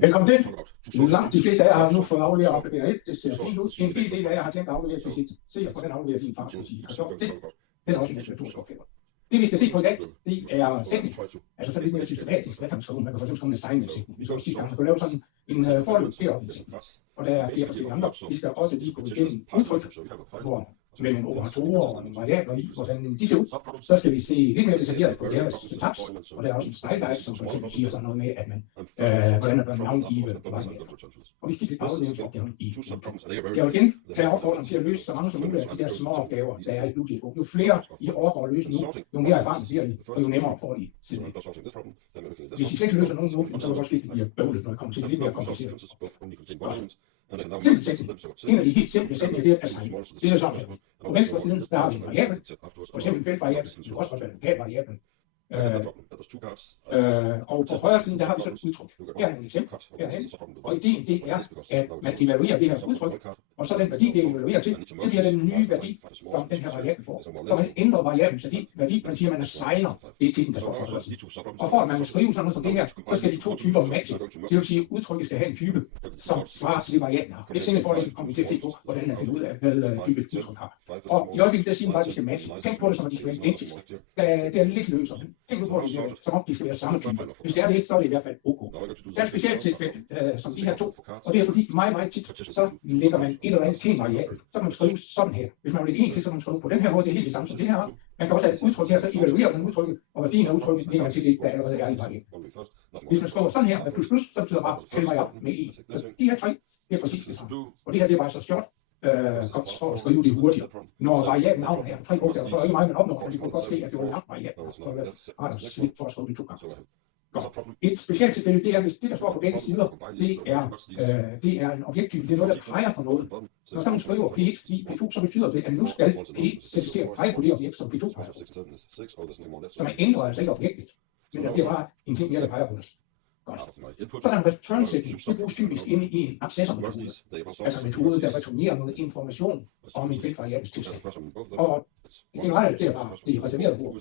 Velkommen til. Langt de fleste af jer har nu fået afleveret afleveret 1. Det ser fint ud. En del af jer har glemt at aflevere til sit seer, for den afleverer din far, skulle sige. Det er også en naturens opgave. Det vi skal se på i dag, det er sætning. Altså så lidt mere systematisk. Hvad kan man skrive? Man kan f.eks. skrive en assignment sætning. Vi skal også sige, at man kan lave sådan en forløb heroppe. Og der er flere forskellige andre. Vi skal også lige gå igennem udtryk, hvor mellem operatorer og variabler i, hvordan de ser ud. Så skal vi se lidt mere detaljeret på deres syntaks, og der er også en style guide, som for eksempel siger sådan noget med, at man, hvordan man navngive variabler. Og vi skal lidt afleveringsopgaven i. Jeg vil igen tage opfordringen til at løse så mange som muligt af de der små opgaver, der er i Blue. Jo flere I overgår at løse nu, jo mere erfaren bliver I, og jo nemmere får I siden. Hvis I slet ikke løser nogen nu, så vil det også ske, at I bliver bøvlet, når det kommer til det lidt mere kompliceret. Simpel sætning. En af de helt simple sætninger, det er assignment. Det er sådan, på venstre side, der har vi en variabel, for eksempel en feltvariabel, det kan også være en lokalvariabel. Og på højre side, der har vi sådan et udtryk. Her er nogle eksempler herhen. Og ideen det er, at man evaluerer det her udtryk, og så den værdi, det evaluerer til, det bliver den nye værdi, som den her variabel får. Så man ændrer variablens værdi, man siger, man assigner det til den, der står på højre side. Og for at man må skrive sådan noget som det her, så skal de to typer matche. Det vil sige, at udtrykket skal have en type, som svarer til det variablen har. Lidt senere forelæsning kommer vi til at se på, hvordan man finder ud af, hvad type et udtryk har. Og i øjeblikket, der siger man bare, at de skal matche. Tænk på det, som at de skal være identiske. Det er lidt løsere. Tænk nu på det, som om de skal være samme type. Hvis det er det, så er det i hvert fald ok. Der er et specielt tilfælde, som de her to, og det er fordi meget tit, så lægger man et eller andet til en variabel. Så kan man skrive sådan her. Hvis man vil lægge en til, så kan man skrive på den her måde, det er helt det samme som det her. Man kan også have et udtryk her, så evaluerer man udtrykket, og værdien af udtrykket lægger man til det, der allerede er i variablen. Hvis man skriver sådan her med plus plus, så betyder bare tæl mig op med e. Så de her tre, det er præcis det samme. Og det her, det er bare så short. Godt for at skrive det hurtigt. Når variablen navn her, 3 bogstaver, så er det ikke meget, man opnår, og det kunne godt ske, at det var en lang variabel. Så er der slidt for at skrive det 2 gange. Godt. Et specielt tilfælde, det er, hvis det, der står på begge sider, det er en objekttype, det er noget, der peger på noget. Når så man skriver P1 i P2, så betyder det, at nu skal P1 sættes til at pege på det objekt, som P2 peger på. Så man ændrer altså ikke objektet, men der bliver bare en ting mere, der peger på det. Godt. Så er der en return-sætning. Det bruges typisk inde i en accessor-metode. Altså en metode, der returnerer noget information om en feltvariabels tilstand. Og det generelle, det er bare det reserverede ord.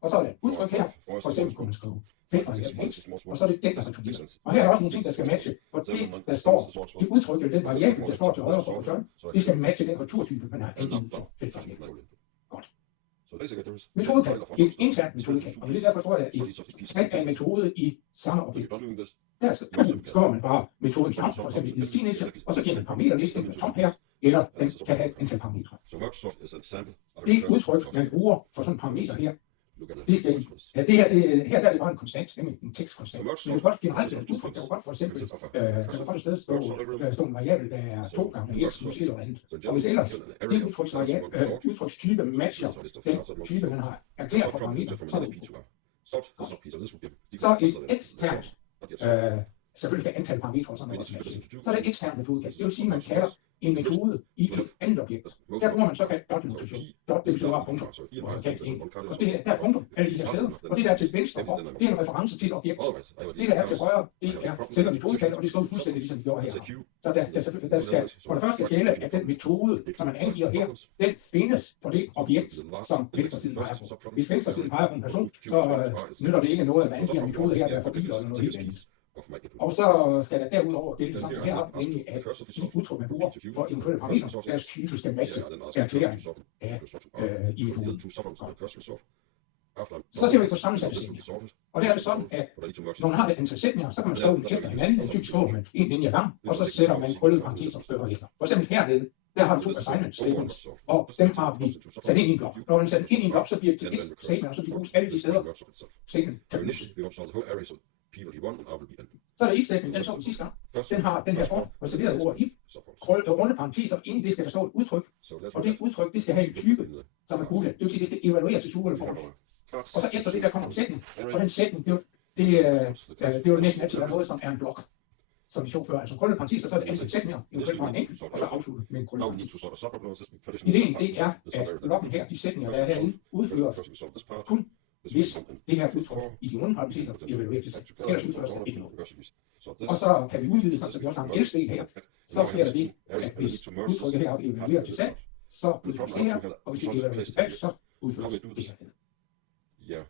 Og så er der et udtryk her. For eksempel kunne man skrive feltvariabel, og så er det den, der returnerer. Og her er der også nogle ting, der skal matche. For det, der står, det udtryk, eller den variabel, der står til højre for return, det skal matche den returtype, man har angivet for feltvariabel. Godt. Metodekald. Et internt metodekald. Og det er derfor, står jeg, at en metode i samme objekt. Der skriver man bare metodens navn, for eksempel i teenager, og så giver man en parameterliste med tom her, eller den kan have et antal parametre. Det udtryk, man bruger for sådan en parameter her, det her der er det bare en konstant, nemlig en tekstkonstant. Men det er godt generelt et udtryk, der var godt for eksempel, der kan godt et sted stå en variabel, der er 2 gange 1, måske eller andet. Og hvis ellers det udtrykstype matcher den type, man har erklæret for parameter, så er det så et eksternt, selvfølgelig kan antal parametre og sådan noget også matche. Så er det et eksternt metodekald. Det vil sige, at man kalder en metode i et andet objekt. Der bruger man såkaldt dot-notation. Dot, det betyder bare punktum. Og det der er punktum, alle de her steder. Og det der er til venstre for, det er en reference til et objekt. Det der er til højre, det er selve metodekald, og det skriver fuldstændig ligesom vi gjorde her. Så der skal for det første gælde, at den metode, som man angiver her, den findes for det objekt, som venstresiden peger på. Hvis venstresiden peger på en person, så nytter det ikke noget, at man angiver en metode her, der er for biler eller noget helt andet. Og så skal der derudover gælde det samme heroppe, nemlig at de udtryk, man bruger for eventuelle parametre, deres type skal matche erklæring af i metoden. Så ser vi på sammensatte sætninger. Og det er det sådan, at når man har det antal sætninger, så kan man skrive dem efter hinanden, en typisk skriver man en linje ad gang, og så sætter man krøllet parenteser større efter. For eksempel hernede, der har vi 2 assignment statements, og dem har vi sat ind i en blok. Når man sætter ind i en blok, så bliver det til et statement, og så bliver bruges alle de steder statement kan bruges. Så er der if-sætning, den så vi sidste gang. Den har den her form, reserveret ord if, runde parenteser, inden det skal der stå et udtryk. Og det udtryk, det skal have en type, som er boolean. Det vil sige, det skal evaluere til true eller false. Og så efter det, der kommer en sætning. Og den sætning, det er jo næsten altid noget, som er en blok. Som vi så før. Altså krøllet parenteser, så er det antal sætninger, eventuelt bare en enkelt, og så afsluttet med en krøllet parenteser. Ideen, det er, at blokken her, de sætninger, der er herinde, udfører kun hvis det her udtryk i de runde parenteser evaluerer til sig. Ellers udføres der ikke noget. Og så kan vi udvide sådan, så vi også har en else-del her. Så sker der det, at hvis udtrykket heroppe evaluerer til sand, så udføres det her, og hvis det evaluerer til falsk, så udføres det her.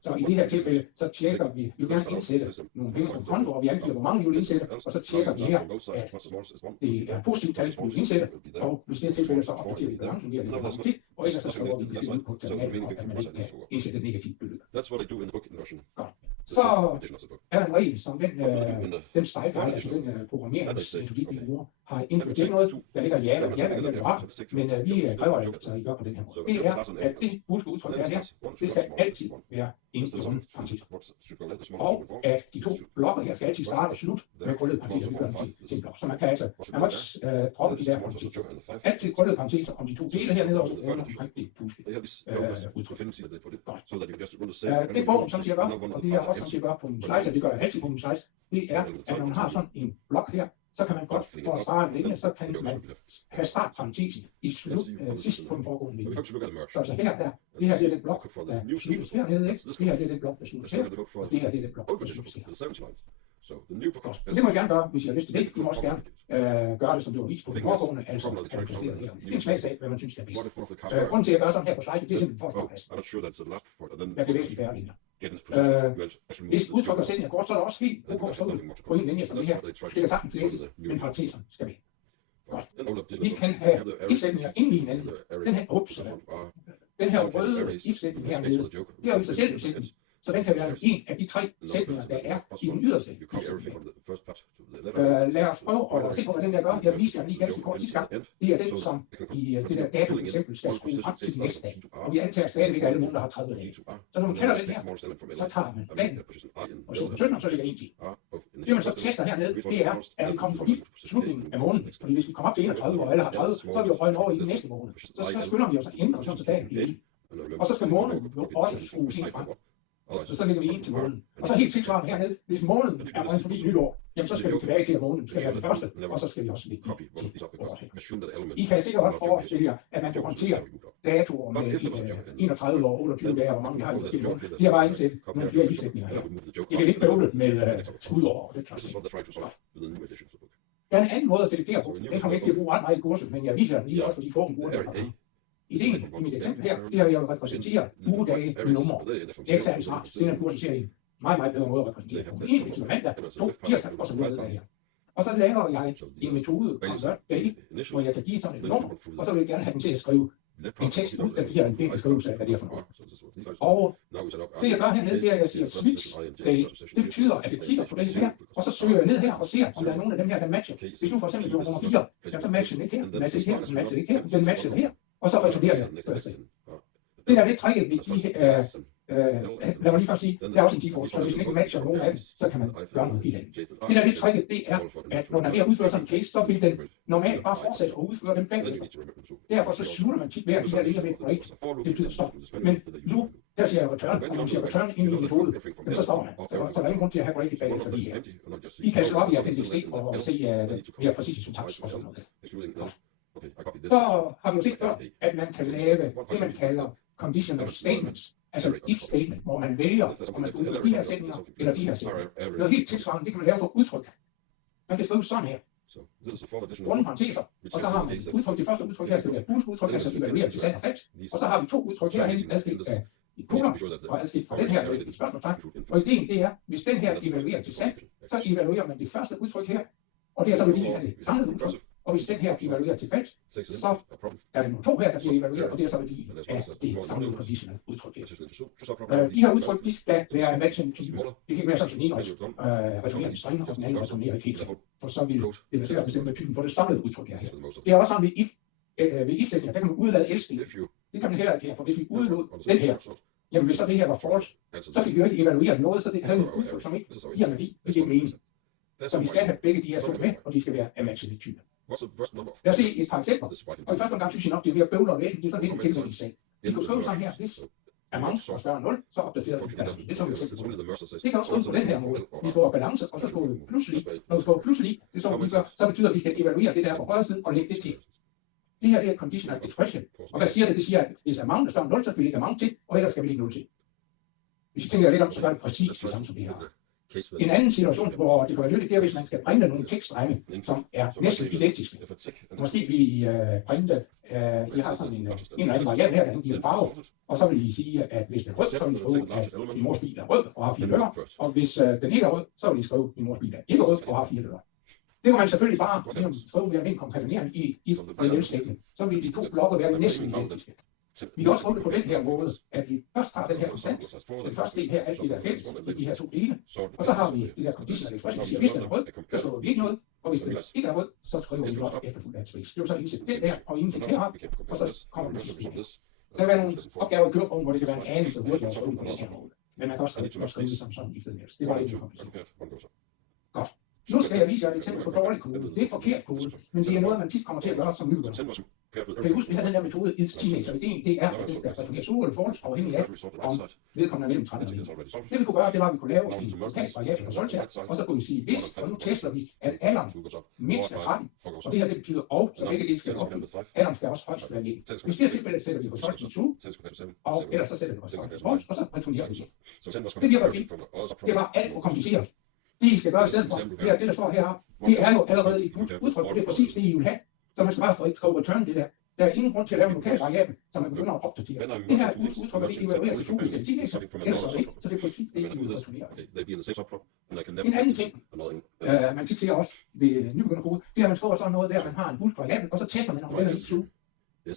Så i det her tilfælde, så tjekker vi vil gerne indsætte nogle penge på konto, og vi angiver, hvor mange vi vil indsætte, og så tjekker vi her, at det er positivt tal, vi vil indsætte, og hvis det er tilfældet, så opdaterer vi balancen, giver det automatik, og ellers så skriver vi det ud på terminalen, og at man ikke kan indsætte et negativt beløb. Godt. Så er der en regel, som den stejlvej, altså den programmeringsmetodik, vi bruger, har indført. Det er noget, der ligger i Java, og Java er det rart, men vi kræver altså, at I gør på den her måde. Det er, at det buske udtryk, der er her, det skal altid være inden for sådan parentes. Og at de to blokke her skal altid starte og slutte med krøllede parenteser, vi gør dem til en blok. Så man kan altså, man må ikke droppe de der parenteser. Altid krøllede parenteser om de to dele hernede, og så under omkring det buske udtryk. Godt. Det bogen som siger gør, og det er også som siger gør på min slice, og det gør jeg altid på min slice, det er, at når man har sådan en blok her, så kan man godt, for at starte en linje, så kan man have startparentesen i sidst på den foregående linje. Så altså her, det her det er den blok, der sluttes hernede, ikke? Det her det er den blok, der sluttes her, og det her det er den blok, der sluttes her. Godt. Så det må jeg gerne gøre, hvis I har lyst til det. I må også gerne gøre det, som det var vist på den foregående, altså at placere det her. Det er en smagsag, hvad man synes er bedst. Grunden til at jeg gør sådan her på slide, det er simpelthen for at få fast. Jeg kan læse de færre linjer. Hvis udtryk og sætning er kort, så er der også helt ok at skrive på en linje som det her. Det kan sagtens læses, men parenteserne skal med. Godt. Vi kan have if-sætninger inde i hinanden. Den her røde if-sætning hernede, det er jo i sig selv en sætning. Så den kan være en af de tre sætninger, der er i den yderste. Lad os prøve at se på, hvad den der gør. Jeg viste jer lige ganske kort sidste gang. Det er den, som i det der datum eksempel skal skrue frem til næste dag. Og vi antager stadigvæk alle nogen, der har 30 dage. Så når man kalder den her, så tager man dagen og så på søndag, og så lægger 1 til. Det man så tester hernede, det er, at vi kommer forbi slutningen af måneden. Fordi hvis vi kommer op til 31, og alle har 30, så er vi jo røgnet over i den næste måned. Så skynder vi os at ændre sådan, så dagen bliver 1. Og så skal måneden også skrues ind frem. Så lægger vi 1 til måneden. Og så helt tilsvarende hernede, hvis måneden er rent forbi nytår, jamen så skal vi tilbage til, at måneden skal være den første, og så skal vi også lægge til året. I kan sikkert godt forestille jer, at man kan håndtere datoer med 31 år, 28 dage, hvor mange vi har i forskellige måneder. De har bare indsæt nogle flere islætninger her. Det er lidt bøvlet med skudår og det slags. Der er en anden måde at selektere på. Den kommer ikke til at bruge ret meget i kurset, men jeg viser den lige også, fordi få en bruger det. Ideen i mit eksempel her, det er, at jeg vil repræsentere ugedage med numre. Det er ikke særlig smart. Det er en kursen ser en meget bedre måde at repræsentere på. En betyder mandag, 2 tirsdag og så videre her. Og så laver jeg en metode, convert daily, hvor jeg kan give sådan et nummer, og så vil jeg gerne have den til at skrive en tekst ud, der giver en del beskrivelse af, hvad det er for noget. Og det jeg gør hernede, det er, at jeg siger switch daily. Det betyder, at jeg kigger på den her, og så søger jeg ned her og ser, om der er nogen af dem her, der matcher. Hvis nu for eksempel bliver nummer 4, så matcher den ikke her, den matcher ikke her, den matcher ikke her, den matcher her. Og så returnerer jeg største. Det er lidt tricket ved de, lad mig lige først sige, der er også en default, så hvis man ikke matcher nogen af dem, så kan man gøre noget helt andet. Det der lidt tricket, det er, at når man er ved at udføre sådan en case, så vil den normalt bare fortsætte at udføre dem bagefter. Derfor så slutter man tit hver de her linjer ved et break. Det betyder stop. Men nu, der siger jeg return, og når man siger return ind i metode, så stopper man. Så der er ingen grund til at have breaket bagefter de her. I kan slå op i Appendix D og se mere præcise syntaks og sådan noget. Så har vi jo set før, at man kan lave det, man kalder conditional statements, altså et if-statement, hvor man vælger, om man skal udføre de her sætninger eller de her sætninger. Noget helt tilsvarende, det kan man lave for udtryk. Man kan skrive sådan her. Runde parenteser, og så har man udtryk. Det første udtryk her skal være busk-udtryk, altså evaluere til sand og falsk. Og så har vi 2 udtryk herhen, adskilt af et kolon, og adskilt fra den her med et spørgsmålstegn. Og ideen det er, hvis den her evaluerer til sand, så evaluerer man det første udtryk her, og det er så værdien af det samlede udtryk. Og hvis den her evaluerer til falsk, så er det nummer 2 her, der bliver evalueret, og det er så værdien af det samlede conditional udtryk her. De her udtryk, de skal være en matching-type. Det kan ikke være sådan, at den ene returnerer en string, og den anden returnerer et helt. For så vil det basere bestemme typen for det samlede udtryk her. Det er også sådan ved if-sætninger, der kan man udlade else. Det kan man heller ikke her, for hvis vi udelod den her, jamen hvis så det her var false, så fik vi jo ikke evalueret noget, så det havde et udtryk, som ikke giver værdi. Det giver mening. Så vi skal have begge de her to med, og de skal være af matching-type. Lad os se et par eksempler. Og i første omgang synes jeg nok, det er ved at bøvle og læse, det er sådan lidt en tilmeldingssag. Vi kan skrive sådan her, hvis amount er større end 0, så opdaterer vi balancen. Det er som vi eksempel. Det kan også skrive på den her måde. Vi skriver balance, og så skriver vi pludselig. Når vi skriver pludselig, det så vi gør, så betyder det, at vi skal evaluere det der på højre side og lægge det til. Det her det er conditional expression. Og hvad siger det? Det siger, at hvis amount er større end 0, så skal vi lægge amount til, og ellers skal vi lægge 0 til. Hvis I tænker lidt om, så gør det præcis det samme som det her. En anden situation, hvor det kan være nyttigt, det er, hvis man skal printe nogle tekststrenge, som er næsten identiske. Måske vil I printe, I har sådan en eller anden variant her, der giver en farve, og så vil I sige, at hvis den er rød, så vil I skrive, at min mors bil er rød og har 4 døre, og hvis den ikke er rød, så vil I skrive, at min mors bil er ikke rød og har 4 døre. Det kan man selvfølgelig bare skrive ved en konkatenering i parallelslægning. Så vil de to blokke være næsten identiske. Vi kan også bruge det på den her måde, at vi først har den her konstant. Den første del her altid er fælles i de her to dele. Og så har vi det der conditional expression, der siger, hvis den er rød, så skriver vi ikke noget. Og hvis den ikke er rød, så skriver vi noget efterfulgt af et space. Det vil så indsætte den der og ingenting heroppe, og så kommer den sidste del. Der vil være nogle opgaver i køreprøven, hvor det kan være en anelse hurtigere, så ud på den her måde. Men man kan også skrive det som sådan i stedet. Det var lidt kompliceret. Godt. Nu skal jeg vise jer et eksempel på dårlig kode. Det er et forkert kode, men det er noget, man tit kommer til at gøre som nybegynder. Kan I huske, vi har den der metode is teenager? Ideen det er, at det skal returnere true eller false, afhængig af, om vedkommende er mellem 13 og 19. Det vi kunne gøre, det var, at vi kunne lave en lokal variabel og solgt her, og så kunne vi sige, hvis, og nu tester vi, at alderen mindst er 13, og det her det betyder og, så begge dele skal opfylde. Alderen skal også højst være 19. Hvis det er tilfældet, sætter vi på solgt til true, og ellers så sætter vi på solgt til false, og så returnerer vi det. Det virker fint. Det var alt for kompliceret. Det I skal gøre i stedet for, det er det, der står heroppe. Det er jo allerede et udtryk, det er præcis det, I vil have. Så man skal bare skrive return det der. Der er ingen grund til at lave en lokal variabel, som man begynder at opdatere. Det her udtryk er det, I evaluerer til true, hvis det er teenager, ellers så ikke, så det er præcis det, I vil returnerer. En anden ting, man tit ser også ved nybegynderkode, det er, at man skriver sådan noget der, man har en boost variabel, og så tester man, om den er i true. Det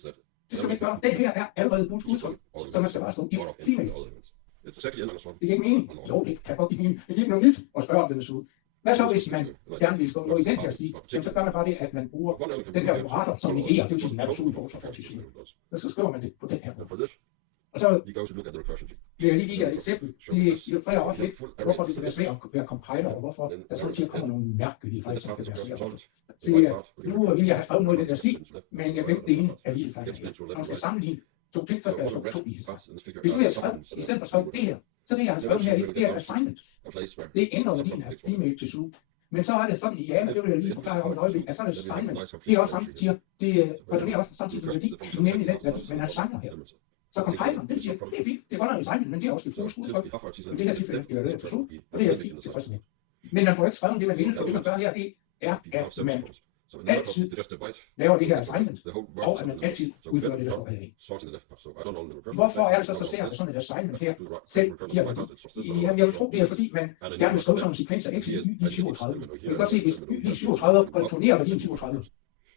skal man ikke gøre. Den her er allerede et boost udtryk, så man skal bare stå i female. Det giver ikke mening. Jo, det kan godt give mening. Det giver noget nyt at spørge, om det vil se ud. Hvad så, hvis man gerne vil skrive noget i den her stil? Så gør man bare det, at man bruger den her operator som negerer. Det vil sige, at den er i forhold til 40. Så skriver man det på den her måde. Og så vil jeg lige give jer et eksempel. Det illustrerer også lidt, hvorfor det kan være svært at være compiler, og hvorfor der så til at komme nogle mærkelige fejl, som kan være svært. Så nu vil jeg have skrevet noget i den der stil, men jeg glemte det ene af lighedstegnet. Når man skal sammenligne to ting, så skal jeg skrive to lighedstegn. Hvis nu jeg skrev, i stedet for at skrive det her, så det jeg har skrevet her, det er assignment. Det ændrer værdien af female til true. Men så er det sådan i Java, det vil jeg lige forklare om et øjeblik, at så er det assignment. Det er også samtidig, det returnerer også samtidig en værdi, nemlig den værdi, man assigner her. Så compileren, den siger, det er fint, det er godt nok assignment, men det er også et true udtryk. I det her tilfælde evalueret til true, og det er fint tilfreds med. Men man får ikke skrevet det, man vil, for det man gør her, det er, at man altid laver det her assignment, og at man altid udfører det, der står herinde. Hvorfor er det så svært, at sådan et assignment her selv giver værdi? Jeg vil tro, det er fordi, man gerne vil skrive sådan en sekvens af x i 37. Jeg kan godt se, hvis y i 37 returnerer værdien 37,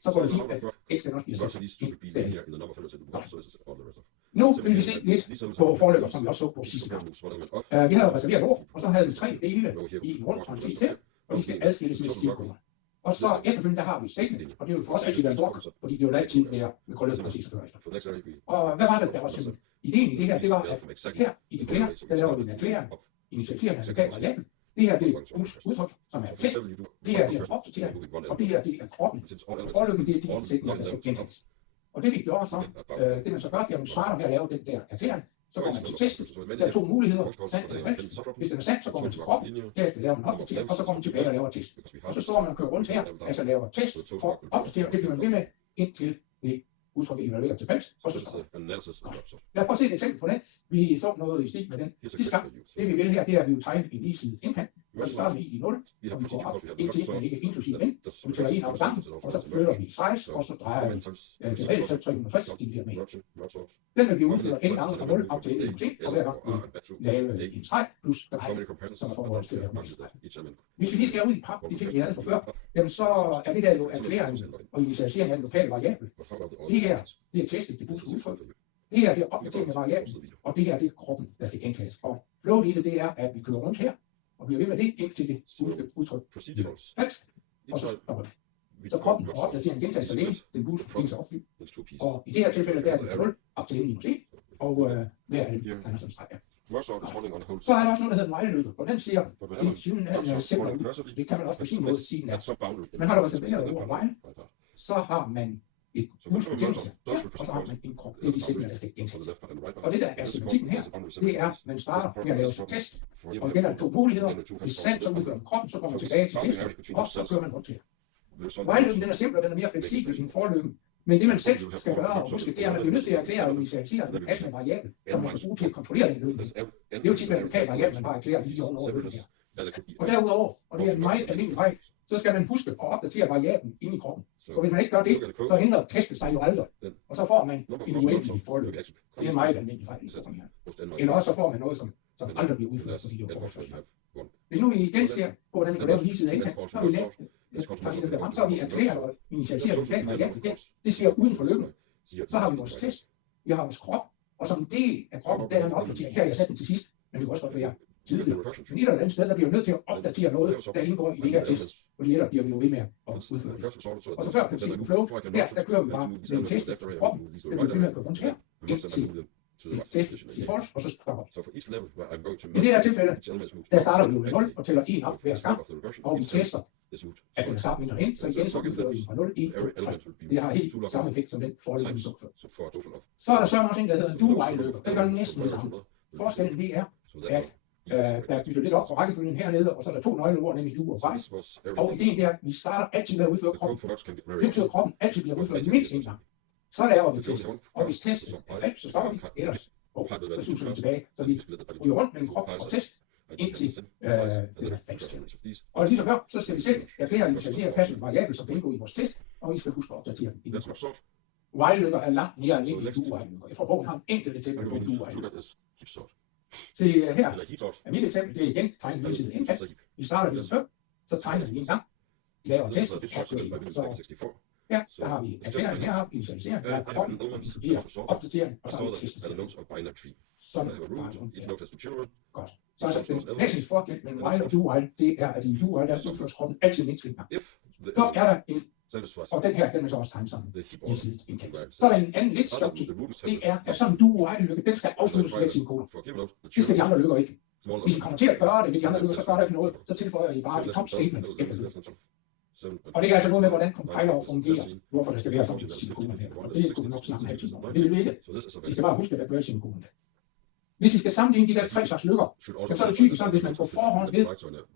så går det fint, at x den også bliver sat. Nu vil vi se lidt på forløber, som vi også så på sidste gang. Vi havde reserveret ord, og så havde vi 3 dele i en rund parentes her, og de skal adskilles med cirkler. Og så efterfølgende, der har vi staten, og det vil for os altid være stort, fordi det vil altid være med krøllet præcis og før efter. Og hvad var det, der var simpelthen? Ideen i det her, det var, at her i declare, der laver vi en erklæring, initiativer af lokal variabel. Det her, det er et udtryk, som er test. Det her, det er opdatering, og det her, det er kroppen. Forløbet, det er de sætninger, der skal gentages. Og det vi gjorde så, det man så gør, det er, at man starter med at lave den der erklæring, så går man til testet. Der er 2 muligheder, sandt eller falsk. Hvis den er sandt, så går man til kroppen, derefter laver man opdatering, og så går man tilbage og laver test. Og så står man og kører rundt her, altså laver test for opdatering, det bliver man ved med, indtil det udtryk evaluerer til falsk, og så står det. Lad os prøve at se et eksempel på det. Vi så noget i stil med den sidste gang. Det vi vil her, det er, at vi vil tegne en lige side indkant. Så vi starter med i 0, og vi går op indtil den ikke er inklusiv ind, og vi tæller en af gangen, og så flytter vi size, og så drejer vi tilbage til 360, de bliver med. Den vil blive udført en gang fra 0 op til 1 og hver gang vi lave en streg plus drej, som er formålet til at lave en streg. Hvis vi lige skal ud i pap, de ting vi havde fra før, jamen så er det der jo erklæringen og initialisering af en lokal variabel. Det her, det er testet, det bruges udtryk. Det her, det er opdatering af variablen, og det her, det er kroppen, der skal gentages. Og flowet i det er, at vi kører rundt her, og bliver ved med det, indtil det udtryk falsk, og så stopper det. Så kroppen og opdateringen gentages så længe, den boost ting sig opfyldt. Og i det her tilfælde, der er det 0 op til n-1, og hver af dem tegner sådan en streg her. Så er der også noget, der hedder while-løbet, og den siger, det er simpelthen, det kan man også på sin måde sige, den er. Man har der reserveret ordet while, så har man et boost-potential, og så har man en krop. Det er de sætninger, der skal gentages. Og det der er semantikken her, det er, at man starter med at lave sin test, og igen er der 2 muligheder. Hvis sandt, så udfører man kroppen, så går man tilbage til testen, og så kører man rundt her. While-løben, den er simplere, den er mere fleksibel end forløben. Men det man selv skal gøre, og huske, det er, at man bliver nødt til at erklære og initialisere en passende variabel, som man kan bruge til at kontrollere den løsning. Det er jo tit med en lokal variabel, man bare erklærer lige over løbet her. Og derudover, og det er en meget almindelig fejl, så skal man huske at opdatere variablen inde i kroppen. For hvis man ikke gør det, så ændrer testet sig jo aldrig. Og så får man en uendelig forløb. Det er en meget almindelig fejl. Eller også så får man noget, som aldrig bliver udført, fordi det er forholdsvis. Hvis nu vi igen ser på, hvordan vi kan lave en lige side indkant, så har vi lavet, så har vi erklæret og initiativet en plan variablen igen. Det sker uden for løbende. Så har vi vores test, vi har vores krop, og som en del af kroppen, der er en opdatering. Her har jeg sat det til sidst, men det kan også godt være tidligere. Men et eller andet sted, der bliver vi nødt til at opdatere noget, der indgår i det her test. Fordi ellers bliver vi jo ved med at udføre det. Og så før princippet flow, der kører vi bare med en test i kroppen. Den bliver ved med at køre rundt her, indtil et test i falsk, og så stopper vi. I det her tilfælde, der starter vi med 0 og tæller 1 op hver gang, og vi tester, at den starter mindre ind, så igen så udfører vi fra 0, 1, 2, 3. Det har helt samme effekt som den forløb, vi så før. Så er der så også en, der hedder en do-while-løber. Den gør næsten det samme. Forskellen det er, at der er bygget lidt op for rækkefølgen hernede, og så er der 2 nøgleord, nemlig do og while. Og ideen er, at vi starter altid med at udføre kroppen. Det betyder, at kroppen altid bliver udført mindst en gang. Så laver vi testet. Og hvis testet er falsk, så stopper vi. Ellers så suser vi tilbage. Så vi ryger rundt mellem krop og test, indtil det er falsk. Og lige så før, så skal vi selv erklære og initialisere passende variabel, som kan indgå i vores test, og vi skal huske at opdatere den. While-løber er langt mere almindelig do-while-løber. Jeg tror, bogen har en enkelt eksempel på do-while-løber. Se her er mit eksempel, det er igen tegnet lige side indkast. Vi starter lige så før, så tegner vi en gang. Vi laver test, så ja, der har vi erklæringen her, har vi initialisering, der er kroppen, opdatering, og så har vi testet. Sådan er det bare. Godt. Så altså den væsentlige forskel mellem while og do-while, det er, at i do-while, der udføres kroppen altid mindst en gang. Så er der en, og den her, den er så også tegnet sammen i side indkast. Så er der en anden lidt sjov ting, det er, at sådan en do-while-lykke, den skal afsluttes med semikolon. Det skal de andre lykker ikke. Hvis I kommer til at gøre det ved de andre lykker, så gør der ikke noget, så tilføjer I bare et tom statement efter. Og det er altså noget med, hvordan compiler fungerer, hvorfor der skal være sådan en semikolon her. Og det skulle vi nok snakke en halv time om, det vil vi ikke. Vi skal bare huske, at der kører semikolon der. Hvis vi skal sammenligne de der 3 slags lykker, så er det typisk sådan, hvis man på forhånd ved,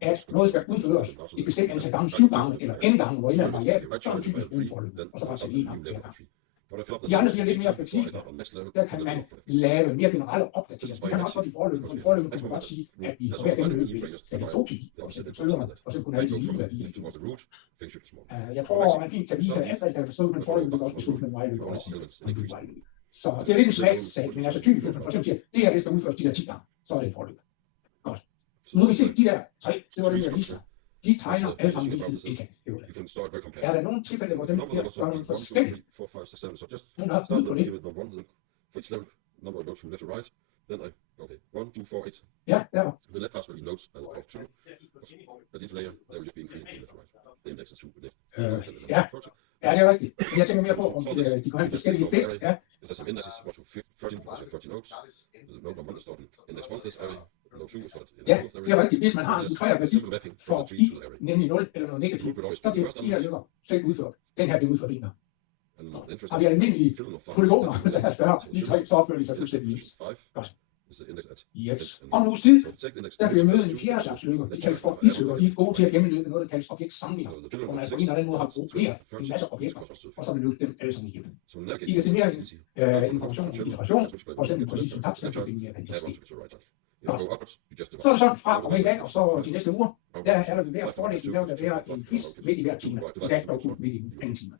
at noget skal udføres et bestemt antal gange, 7 gange eller n gange, hvor en er variabel, så er det typisk brug for løb, og så bare sætte 1 gang hver gang. De andre bliver lidt mere fleksible. Der kan man lave mere generelle opdateringer. Det kan man også godt i forløbet. For i forløbet kan man godt sige, at vi for hver gennemløb skal have 2 10, og så kunne alle de lige værdier. Jeg tror, at man fint kan vise, at alt, hvad der kan forstås med forløbet, kan også forstås med vejløb og vejløb. Så det er lidt en smagsag, men altså typisk, hvis man for eksempel siger, det her det skal udføres de der 10 gange, så er det en forløb. Godt. Nu har vi set de der 3, det var det, jeg viste. De tegner alle sammen lige side indkast. Er der nogle tilfælde, hvor dem her gør nogle forskellige? Nogen har bud på det. Then I, okay, 1, 2, 4, 8. Ja, der var. The left pass will be notes of 2. But each layer, there will just be increasing to left and right. The index is 2 with it. Ja. Ja, det er rigtigt. Men jeg tænker mere på, om de kan have forskellige effekt. Ja. There's some indexes equal to 13 plus 40 notes. The note number is starting index 1 this area. Note 2 is starting Ja, det er rigtigt. Hvis man har en kontrær værdi for i, nemlig 0 eller noget negativt, så bliver de her lykker selv udført. Den her bliver udført en gang. Har vi almindelige polygoner, der er større, de 3, så opfører de sig fuldstændig ens. Godt. Yes. Om en uges tid, der bliver møde en fjerde slags lykker. De kaldes for islykker. De er gode til at gennemløbe noget, der kaldes objektsamlinger. Hvor man på en eller anden måde har grupperet en masse objekter, og så vil løbe dem alle sammen igennem. I kan se mere information om iteration, for eksempel præcis som tabs, så finder I appendix. Så er det sådan fra og med i dag, og så de næste uger, der er der ved hver forelæsning, der vil der være en quiz midt i hver time. I dag dog kun midt i den anden time.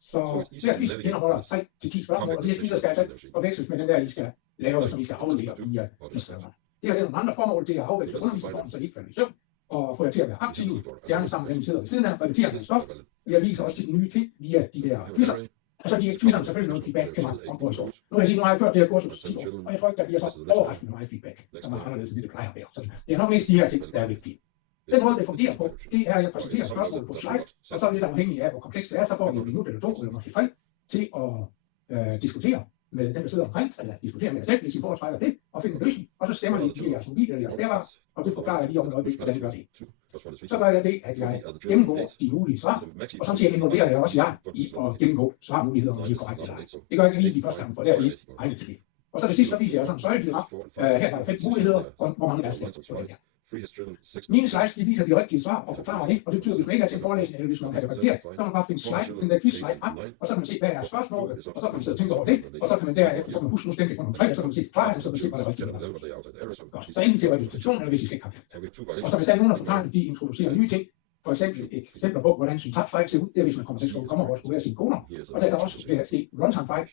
Så hver quiz indeholder 3-10 spørgsmål, og de her quizzer skal altså forveksles med den der, I skal lave, som I skal aflevere via quizskriveren. Det her er nogle andre formål, det er at afveksle undervisningsformen, så I ikke falder i søvn, og få jer til at være aktive, gerne sammen med dem sidder ved siden af, repeterer med stof. Jeg viser også til de nye ting via de der quizzer, og så giver quizzerne selvfølgelig noget feedback til mig om, hvor jeg står. Nu kan jeg sige, nu har jeg kørt det her kursus 10 år, og jeg tror ikke, der bliver så overraskende meget feedback, som er anderledes end det, det plejer at være. Så det er nok mest de her ting, der er vigtige. Den måde, det fungerer på, det er, at jeg præsenterer spørgsmål på slide, og så er det lidt afhængigt af, hvor komplekst det er, så får vi en minut eller 2, eller måske 3, til at diskutere med den, der sidder omkring, eller diskutere med jer selv, hvis I foretrækker det, og finde en løsning, og så stemmer I via jeres mobil eller jeres bærvare, og det forklarer jeg lige om et øjeblik, hvordan I gør det. Så gør jeg det, at jeg gennemgår de mulige svar, og samtidig involverer jeg også jer i at gennemgå svarmuligheder, om de er korrekte eller ej. Det gør jeg ikke lige de første gange, for det er ikke egnet til det. Og så det sidste, så viser jeg sådan en søjlediagram. Her er der 5 muligheder, og hvor mange der er slet. free has driven 6 Mine slides, de viser de rigtige svar og forklarer det, og det betyder, at hvis man ikke er til en forelæsning, eller hvis man kan det repeteret, så kan man bare finde den der quiz-slide frem, og så kan man se, hvad er spørgsmålet, og så kan man sidde og tænke over det, og så kan man derefter, så kan man huske nu stemte på nogle 3, og så kan man se forklaringen, og så kan man se, hvad der er rigtigt. Godt, så ingen til repetition, eller hvis I skal ikke have det. Og så hvis der er nogen af forklaringen, de introducerer nye ting, for eksempel eksempler på, hvordan syntaksfejl ser ud, det er, hvis man kommer til at komme over, skulle være sine koner, og der kan også ske runtime-fejl,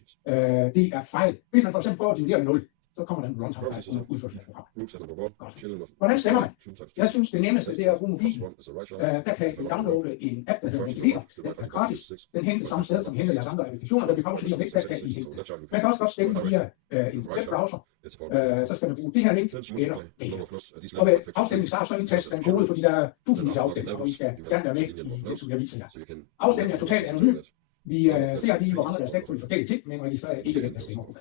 det er fejl. Hvis man for eksempel prøver at dividere med 0, så kommer der en runtime-fejl under udførelsen af programmet. Hvordan stemmer man? Jeg synes, det nemmeste det er at bruge mobilen. Der kan I downloade en app, der hedder Mentimeter. Den er gratis. Den henter samme sted, som henter jeres andre applikationer. Der bliver pauset lige om lidt, der kan I hente. Man kan også godt stemme via en webbrowser. Så skal man bruge det her link eller det her. Og ved afstemningen starter, så indtaster den kode, fordi der er tusindvis af afstemninger, og I skal gerne være med i det, som jeg viser jer. Afstemningen er totalt anonym. Vi ser lige, hvor andre der stemt på de forskellige ting, men registrerer ikke hvem der stemmer på.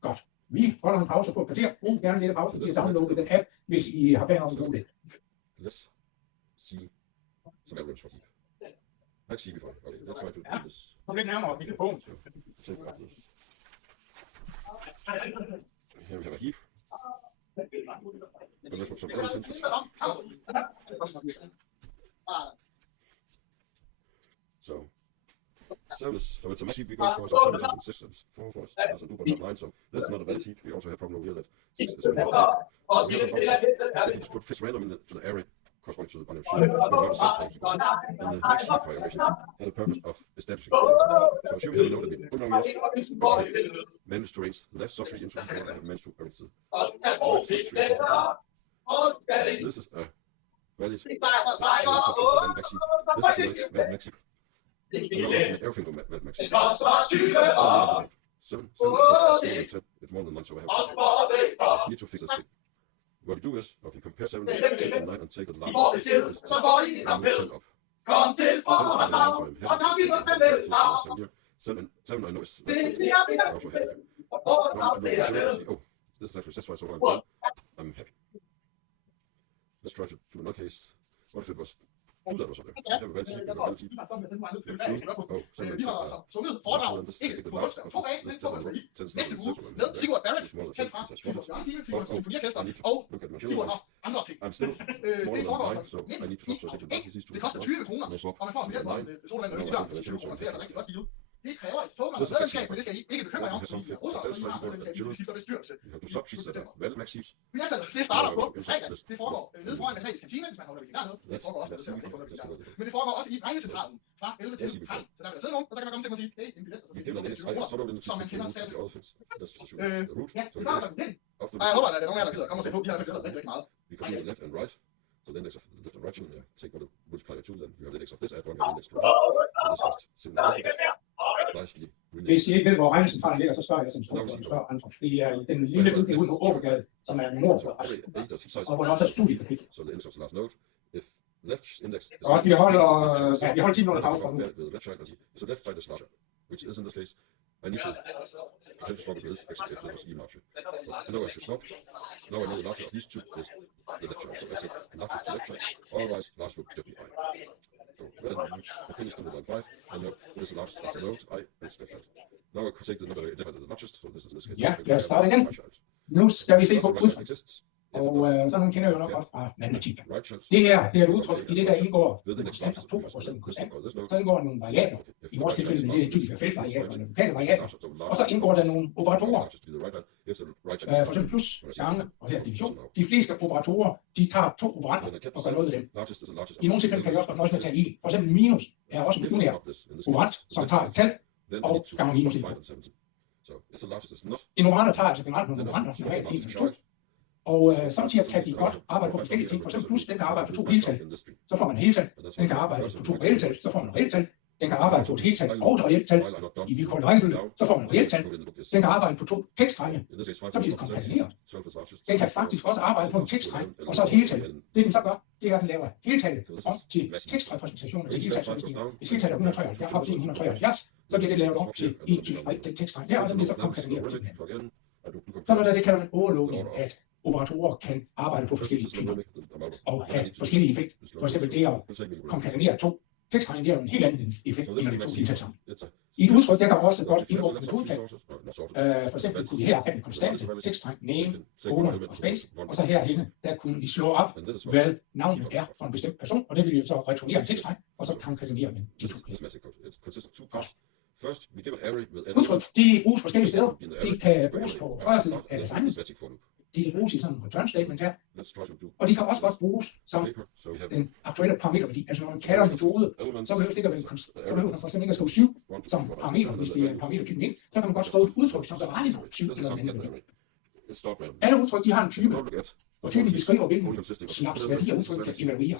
Godt. Vi holder en pause på et kvarter. Brug gerne lidt pause til at downloade den app, hvis I har planer om at bruge det. Let's see some evidence for keep. Let's see before. Okay, let's try to do this. Kom lidt nærmere mikrofonen. Take out this. Here we have a heap. And let's put some evidence into it. So it's a massive we go for, so 7 and 6 and 4 for us, as a 2.9, so this is not a valid heap. We also have a problem over here that 6 is very hard. If you just put fits random into the array corresponding to the binary tree, we're going to set heap. And the next heap violation has the purpose of establishing. So assume we have a node that we don't know yet, managed to arrange the left subtree into the node and have managed to arrange the right subtree. This is a valid heap. This is a valid max heap. Everything will match max. 7, it's more than 9, so we need to fix this thing. What we do is, if you compare 7 and 9 and take the last 10 up. Seven I know is also happy. Oh, this is actually satisfied, so I'm happy. Let's try to do another case. What if it was that was there? Have a valid heap, oh, 7 I'm still smaller than 9, so I need to swap, so I get these two. Det koster 20 kroner, And I swap og man får hjælp af Solvand og Litter, så det er altså rigtig godt deal. Det kræver et token og medlemskab, men det skal I ikke bekymre jer om, fordi russere og I har medlemskab, hvis I skifter bestyrelse. You have to subsheets that are valid max heaps. Vi er det starter på fredag. Det foregår nede foran Margrethes kantine, hvis man holder ved sin nærhed. Det foregår også, når det ser rigtig godt ud. Men det foregår også i regnecentralen fra 11 til 13. Så der vil der sidde nogen, og så kan man komme til mig og sige, hey, en billet, og så skal vi 20 kroner, som man kender selv. Ja, det starter med den. Og jeg håber, at der er nogen af jer, der gider komme og se på. Vi har faktisk rigtig, rigtig meget. We come here left and right. So the index of the left and right children, yeah, take what it multiply by 2, then you have the index of this add 1, you have the index of this just simple nicely related. Hvis I ikke ved, hvor regnecentralen ligger, så spørger jeg som spørger andre. Det er den lille bygning ude på Åbergade, som er nord for os. Og hvor der også er studiekapitel. So the index of the last node, if left index is Og vi holder 10 minutter pause for nu. the left side, so left side is larger, which is in this case, I need to potentially swap it with this except if this was even larger. I know I should swap. Now I know the larger of these two is the left side. So I set largest to left side, otherwise large would just be I. So when I finish number 5, I know what is the largest of the nodes, I is left side. Now I could take the number I identified as the largest, so this is this case. Ja, lad os starte igen. Nu skal vi se på udtryk. exists. Og sådan nogle kender jo nok også fra matematik. Right child. Det her, det er et udtryk, i det der indgår With the en next konstant, largest, 2 so procent konstant. this node, Så indgår der nogle variabler. I vores tilfælde, det er typisk feltvariabler eller lokale variabler. Og så indgår der nogle operatorer. For eksempel plus, gange og her division. De fleste operatorer, de tager 2 operanter og gør noget ved dem. I nogle tilfælde kan vi også godt nøjes med at tage i. For eksempel minus er også en binær operant, som tager et tal og ganger minus 1. En operator tager altså generelt nogle operanter, normalt 1 til 2. Og samtidig kan de godt arbejde på forskellige ting. For eksempel plus, den kan arbejde på 2 heltal, så får man heltal. Den kan arbejde på 2 reeltal, så får man reeltal. Den kan arbejde på et heltal og et reelt tal. I vilkårlig rækkefølge, så får man reelt tal. Den kan arbejde på 2 tekststrenge, så bliver det konkateneret. Den kan faktisk også arbejde på en tekststreng og så et heltal. Det den så gør, det er, at den laver heltallet om til tekstrepræsentation af det heltal. Hvis heltallet er 173, op til 173, så bliver det lavet om til 1 til 3, den tekststreng der, og så bliver det så konkateneret til den. Så når det kalder man overloading, at operatorer kan arbejde på forskellige typer og have forskellige effekter. For eksempel det at konkatenere 2 tekststrenge, det er jo en helt anden effekt, end når det 2 heltal sammen. I et udtryk, der kan man også godt indgå metodekald. For eksempel kunne vi her have en konstante, tekststreng, name, colon og space, og så herhenne, der kunne vi slå op, hvad navnet er for en bestemt person, og det vil vi jo så returnere en tekststreng, og så kankretonere med de to. Udtryk, de bruges forskellige steder. De kan bruges på højre side af designet. De kan bruges i sådan en return statement her. Og de kan også godt bruges som den aktuelle parameterværdi. Altså når man kalder en metode, så behøver det ikke at være så behøver man for eksempel ikke at skrive 7 som parameter, hvis det er parametertypen 1. Så kan man godt skrive et udtryk, som beregner 7 eller en anden værdi. Alle udtryk, de har en type, og typen beskriver, hvilken slags værdier udtryk kan evaluere.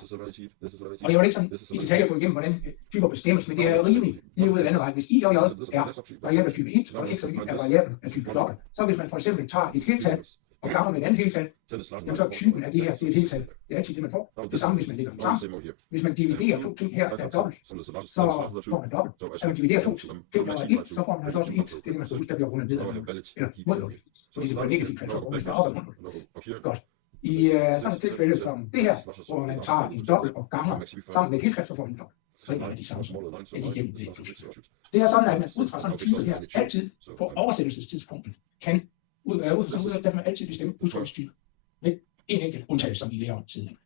Og jeg vil ikke sådan i detaljer gå igennem, hvordan typer bestemmes, men det er rimelig lige ud af landevej. Hvis I og J er variabler type 1, og X og Y er variabler af type dobbelt, så hvis man for eksempel tager et heltal, og gammer med et andet heltal, jamen så er typen af det her, det er et heltal. Det er altid det, man får. Det samme, hvis man lægger dem sammen. Hvis man dividerer to ting her, der er dobbelt, så får man dobbelt. Hvis man dividerer to ting, der er 1, så får man altså også 1. Det er det, man skal huske, der bliver rundet ned. Eller modlukket. Fordi det var negativt, man så rundt op ad rundt. Godt. I sådan et tilfælde som det her, hvor man tager en dobbelt og gammer sammen med et heltal, så får man en dobbelt. Så er de samme igennem det. Det er sådan, at man ud fra sådan en type her, altid på oversættelsestidspunktet, kan ud fra sådan at man altid bestemme udtrykstype. En enkelt undtagelse, som I lærer om siden.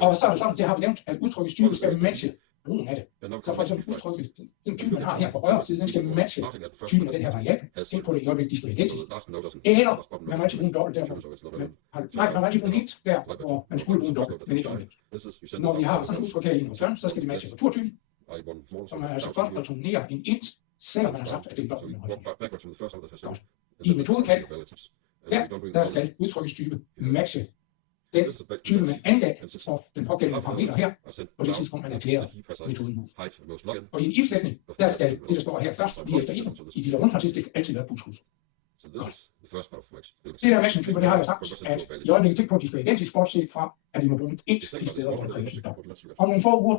Og så er det sådan, det har vi nævnt, at udtrykstype skal matche brugen af det. Så for eksempel udtrykket, den type, man har her på højre side, den skal matche typen af den her variable. Ind på det i øjeblik, de skal være identiske. Eller man må altid bruge en dobbelt der, man må altid bruge en 1 der, hvor man skulle bruge en dobbelt, men ikke omvendt. Når vi har sådan en udtryk her i en return, så skal de matche naturtypen, som er altså godt returnere en 1, selvom man har sagt, at det er en dobbelt. I metodekald, der skal udtrykkstype matche den type, man angav for den pågældende parameter her, på det tidspunkt, man erklærer metoden. Og i en if-sætning, der skal det, der står her først, lige efter if, i de der rundpartier, altid være buskus. Det der matching-typer, det har jeg sagt, at i øjeblikket tænk på, at de skal være identisk, bortset fra, at de må bruge et de steder, hvor der kræves en dobbelt. Om nogle få uger,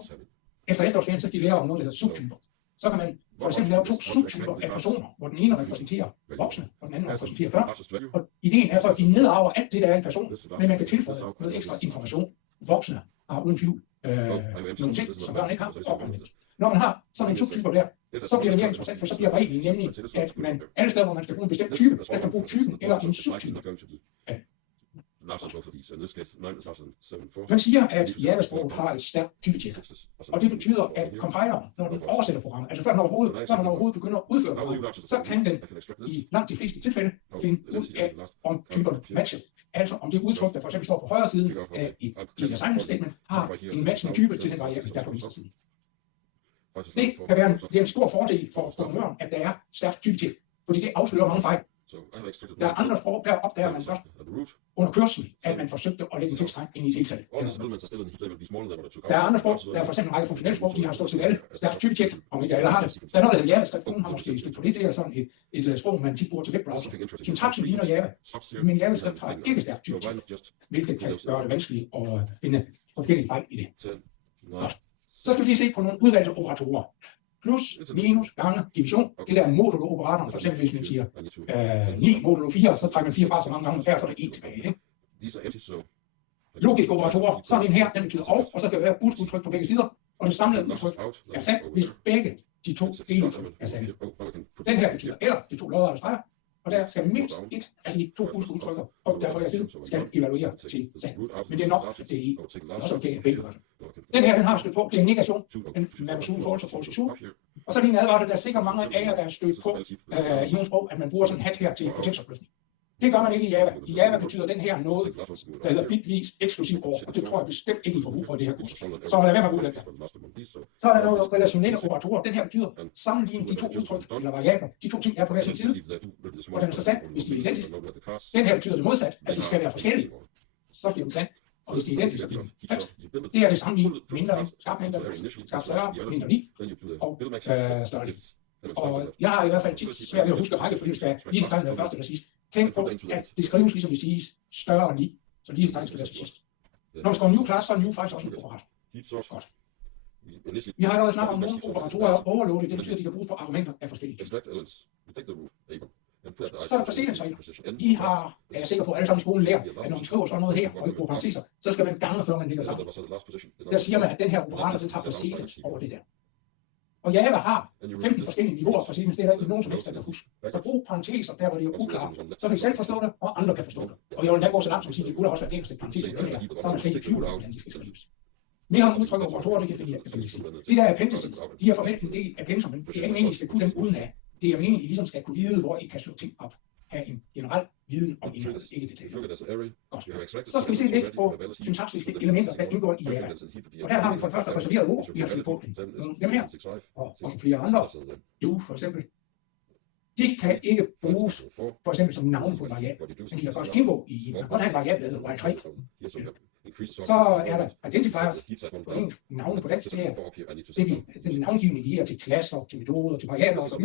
efter efterårsferien, så skal de lære om noget, der hedder subtyper. Så kan man for eksempel lave to subtyper af personer, hvor den ene repræsenterer voksne, og den anden repræsenterer børn. Og ideen er så, at de nedarver alt det, der er en person, men man kan tilføje noget ekstra information. Voksne har uden tvivl nogle ting, som børn ikke har, og omvendt. Når man har sådan en subtyper der, så bliver det mere interessant, for så bliver reglen nemlig, at man alle steder, hvor man skal bruge en bestemt type, der skal bruge typen eller en subtype. Man siger, at Java-sproget har et stærkt typetjek, og det betyder, at compileren, når den oversætter programmet, altså før den overhovedet begynder at udføre programmet, så kan den i langt de fleste tilfælde finde ud af, om typerne matcher. Altså om det udtryk, der for eksempel står på højre side af et assignment statement, har en matchende type til den variable, der er på venstre side. Det kan være en stor fordel for programmøren, at der er stærkt typetjek, fordi det afslører mange fejl. Der er andre sprog, der opdager man først under kørslen, at man forsøgte at lægge en tekststreng ind i et heltal. Der er andre sprog, der er for eksempel en række funktionelle sprog, de har stort set alle stærkt typetjek, om ikke alle har det. Der er noget, der hedder JavaScript, nogen har måske stødt på det, det er sådan et sprog, man tit bruger til webbrowser. Syntaksen ligner Java, men JavaScript har ikke stærkt typetjek, hvilket kan gøre det vanskeligt at finde forskellige fejl i det. Godt. Så skal vi lige se på nogle udvalgte operatorer. Plus, minus, gange, division. Det der modulo-operatoren, for eksempel hvis man siger 9 modulo 4, så trækker man 4 fra så mange gange, her så er der 1 tilbage. Ikke? Logiske operatorer, sådan en her, den betyder og så kan det være bootudtryk på begge sider, og det samlede udtryk er sandt, hvis begge de to deludtryk er sande. Den her betyder eller, de to lodder eller streger, og der skal mindst et af de to bootudtrykker, og der højre side skal evaluere til sand. Men det er nok, at det er i, og så kan begge gøre det. Den her, den har stødt på, det er en negation, en mærkesule forhold til processur. Og så er det en advarsel, der er sikkert mange af jer, der er stødt på i nogle sprog, at man bruger sådan en hat her til potensopløsning. Det gør man ikke i Java. I Java betyder den her noget, der hedder bitvis eksklusiv over, og det tror jeg bestemt ikke, I får brug for det her kursus. Så lad være med at bruge den der. Så er der noget relationelle operatorer. Den her betyder sammenligne de to udtryk eller variabler. De to ting er på hver sin side, og den er så sand, hvis de er identiske. Den her betyder det modsat, at de skal være forskellige. Så bliver den sand. Og hvis de er identiske, så bliver den falsk. Det er det sammenligne mindre end, skarp mindre, skarp større, mindre 9 og større 9. Og jeg har i hvert fald tit svært ved at huske række, fordi det skal lige tegne være første eller sidst. Tænk på, at det skrives ligesom det siges større end 9, så lige tegn skal være til sidst. Når man skriver new class, så er new faktisk også en operat. Godt. Vi har allerede snakket om nogle operatorer er overloadet, det betyder, at de kan bruges på argumenter af forskellige typer. Så er der præcedensregler. I har, er jeg sikker på, at alle sammen i skolen lærer, at når man skriver sådan noget her, og ikke bruger parenteser, så skal man gange, før man lægger sammen. Der siger man, at den her operator, den tager præcedens over det der. Og Java har and you 15 repeat this. forskellige niveauer for siden, det er der ikke nogen som helst, der kan huske. Så brug parenteser der, hvor det er uklart. Så kan I selv forstå det, og andre kan forstå det. Og jeg vil endda gå så langt som at sige, at det kunne også være engelsk et parenteser i det her, så er man slet ikke i tvivl om, hvordan de skal skrives. Mere om udtryk og operatorer, det kan finde jeg. De der appendices, de har forventet en del af pensum, men det er ikke meningen, I skal kunne dem uden af. Det er meningen, I ligesom skal kunne vide, hvor I kan slå ting op. Have en generel viden om indholdet, ikke detaljer. Godt. Så skal vi se lidt på syntaktiske elementer, der indgår i Java. Og der har vi for det første reserveret ord, vi har slet på dem her, og flere andre. Du for eksempel. De kan ikke bruges for eksempel som navn på en variabel, men de kan godt indgå i, man kan godt have en variabel, der hedder y3. Så er der identifiers, på engelsk navne på dansk, det er den navngivning, de giver til klasser, til metoder, til variabler osv.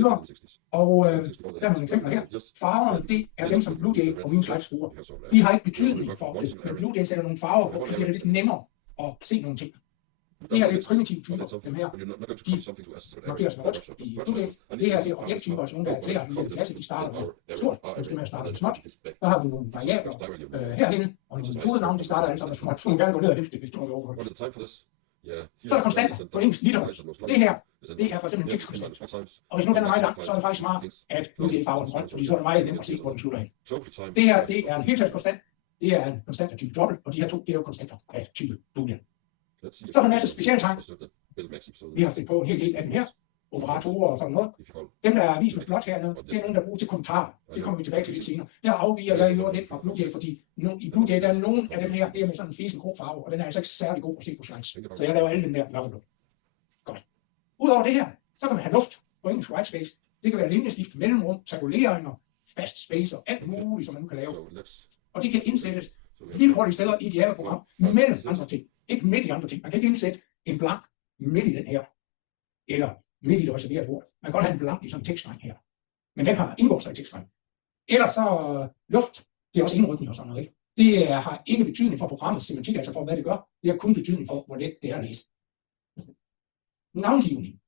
Og der er nogle eksempler her. Farverne, det er dem, som BlueJay og mine slides bruger. De har ikke betydning for det, men BlueJay sætter nogle farver på, så bliver det lidt nemmere at se nogle ting. Det her er primitive typer, dem her, de markeres med rødt i BlueJay, og det her det er objekttyper, altså nogle der erklærer, at en klasse, de starter med stort, og skal med at starte med småt. Så har vi nogle variabler herhenne, og nogle metodenavne, de starter alle sammen med småt, så man gerne gå ned og hæfte det, hvis du har overholdt. Så er der konstanter på engelsk litteratur. Det her, det er for eksempel en tekstkonstant. Og hvis nu den er meget lang, så er det faktisk smart, at BlueJay farver den grøn, fordi så er det meget nemt at se, hvor den slutter hen. Det her, det er en heltalskonstant, det er en konstant af type dobbelt, og de her to, det er jo konstanter af type boolean. Så er der en masse specialtegn. Vi har set på en hel del af dem her. Operatorer og sådan noget. Dem, der er vist med blot hernede, det er nogen, der bruges til kommentarer. Det kommer vi tilbage til lidt senere. Der afviger jeg jo lidt fra BlueJay, fordi i BlueJay, der er nogen af dem her, det er med sådan en fisen grå farve, og den er altså ikke særlig god at se på slides. Så jeg laver alle dem der mørkeblå. Godt. Udover det her, så kan man have luft på engelsk white space. Det kan være linjeskift, mellemrum, tabuleringer, fast space og alt muligt, som man nu kan lave. Og det kan indsættes lige hurtige steder i et Java-program mellem andre ting. Ikke midt i andre ting. Man kan ikke indsætte en blank midt i den her, eller midt i det reserverede ord. Man kan godt have en blank i sådan en tekststreng her, men den har indgår sig i tekststreng. Ellers så luft, det er også indrykning og sådan noget. Ikke? Det har ikke betydning for programmets semantik, altså for hvad det gør. Det har kun betydning for, hvor let det er at læse. Navngivning.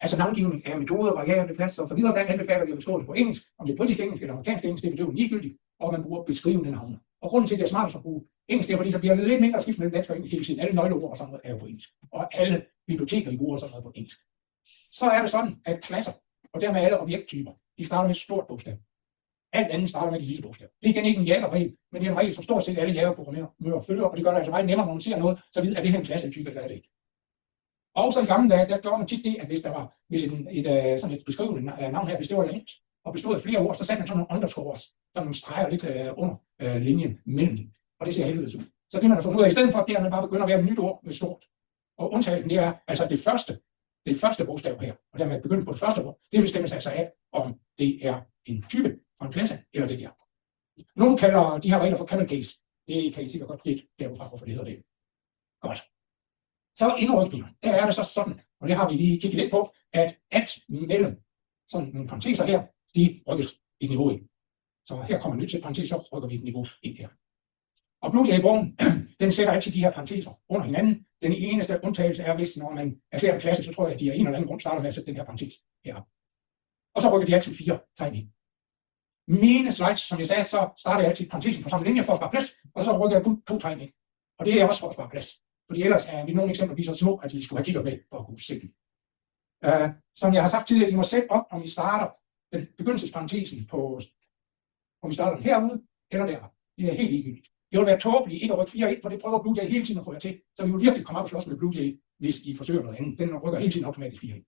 Altså navngivning af metoder, variabler, klasser osv. Der anbefaler vi at bestå det på engelsk. Om det er britisk engelsk eller amerikansk engelsk, det er bedøvende ligegyldigt, og man bruger beskrivende navne. Og grunden til, at det er smart at bruge engelsk, det er, fordi der bliver lidt mindre skift mellem dansk og engelsk hele tiden. Alle nøgleord og sådan noget er jo på engelsk. Og alle biblioteker, I bruger sådan noget på engelsk. Så er det sådan, at klasser, og dermed alle objekttyper, de starter med et stort bogstav. Alt andet starter med et lille bogstav. Det er igen ikke en Java-regel, men det er en regel, som stort set alle Java-programmører følger, og det gør det altså meget nemmere, når man ser noget, så ved at det her en klassetype, eller er det ikke. Og så i gamle dage, der gjorde man tit det, at hvis sådan et beskrivende navn her, hvis det var engelsk, og bestod af flere ord, så satte man sådan nogle underscores, sådan nogle streger lidt under linjen mellem dem. Og det ser helvedes ud. Så det man har fundet ud af, i stedet for, det er, at man bare begynder at være et nyt ord med stort. Og undtagelsen, det er altså det første bogstav her, og dermed begynde på det første ord, det bestemmer sig altså af, om det er en type fra en klasse, eller det her. Nogle kalder de her regler for camel case. Det kan I sikkert godt gætte derudfra, hvorfor det hedder det. Godt. Så indrykninger. Der er det så sådan, og det har vi lige kigget lidt på, at mellem sådan nogle parenteser her, de rykkes et niveau ind. Så her kommer nyt til parentes, så rykker vi et niveau ind her. Og BlueJay-bogen, den sætter altid de her parenteser under hinanden. Den eneste undtagelse er, hvis når man erklærer en klasse, så tror jeg, at de af en eller anden grund starter med at sætte den her parentes heroppe. Og så rykker de altid 4 tegn ind. Mine slides, som jeg sagde, så starter jeg altid parentesen på samme linje for at spare plads, og så rykker jeg kun 2 tegn ind. Og det er også for at spare plads. Fordi ellers er vi nogle eksempler blive så små, at vi skulle have kigget med for at kunne se dem. Som jeg har sagt tidligere, I må sætte op, om I starter den begyndelsesparentesen på, om I starter den herude eller deroppe. Det er helt ligegyldigt. Det vil være tåbeligt ikke at rykke 4 ind, for det prøver BlueJay hele tiden at få jer til. Så vi vil virkelig komme op og slås med BlueJay, hvis I forsøger noget andet. Den rykker hele tiden automatisk 4 ind.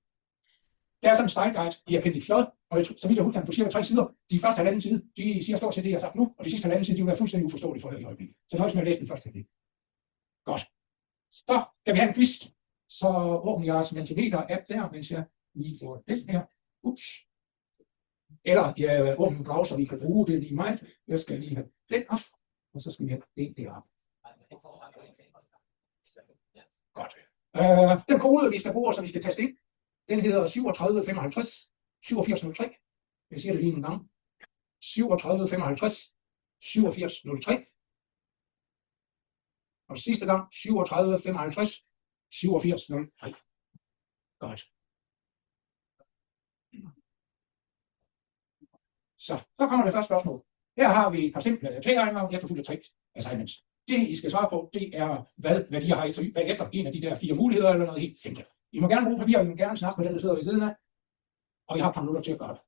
Der er sådan en style guide i Appendix J, og så vidt jeg husker, på cirka 3 sider. De første halvanden side, de siger stort set det, jeg har sagt nu, og de sidste halvanden side, de vil være fuldstændig uforståelige for her i øjeblikket. Så først med at læse den første halvdel. Godt. Så kan vi have en quiz. Så åbner jeg Mentimeter-app der, mens jeg lige får den her. Ups. Eller jeg åbner en browser, vi kan bruge det lige meget. Jeg skal lige have den op, og så skal vi have den der op. Godt. Den kode, vi skal bruge, som vi skal taste ind, den hedder 3755 8703. Jeg siger det lige en gang. 3755 8703. Og sidste gang 3755 8703. Godt. Så kommer det første spørgsmål. Her har vi et par simple erklæringer efterfulgt af 3 assignments. Det I skal svare på, det er hvad værdier har I bagefter en af de der 4 muligheder eller noget helt simpelt. I må gerne bruge papir, og I må gerne snakke med den, der sidder ved siden af. Og jeg har et par minutter til at gøre det.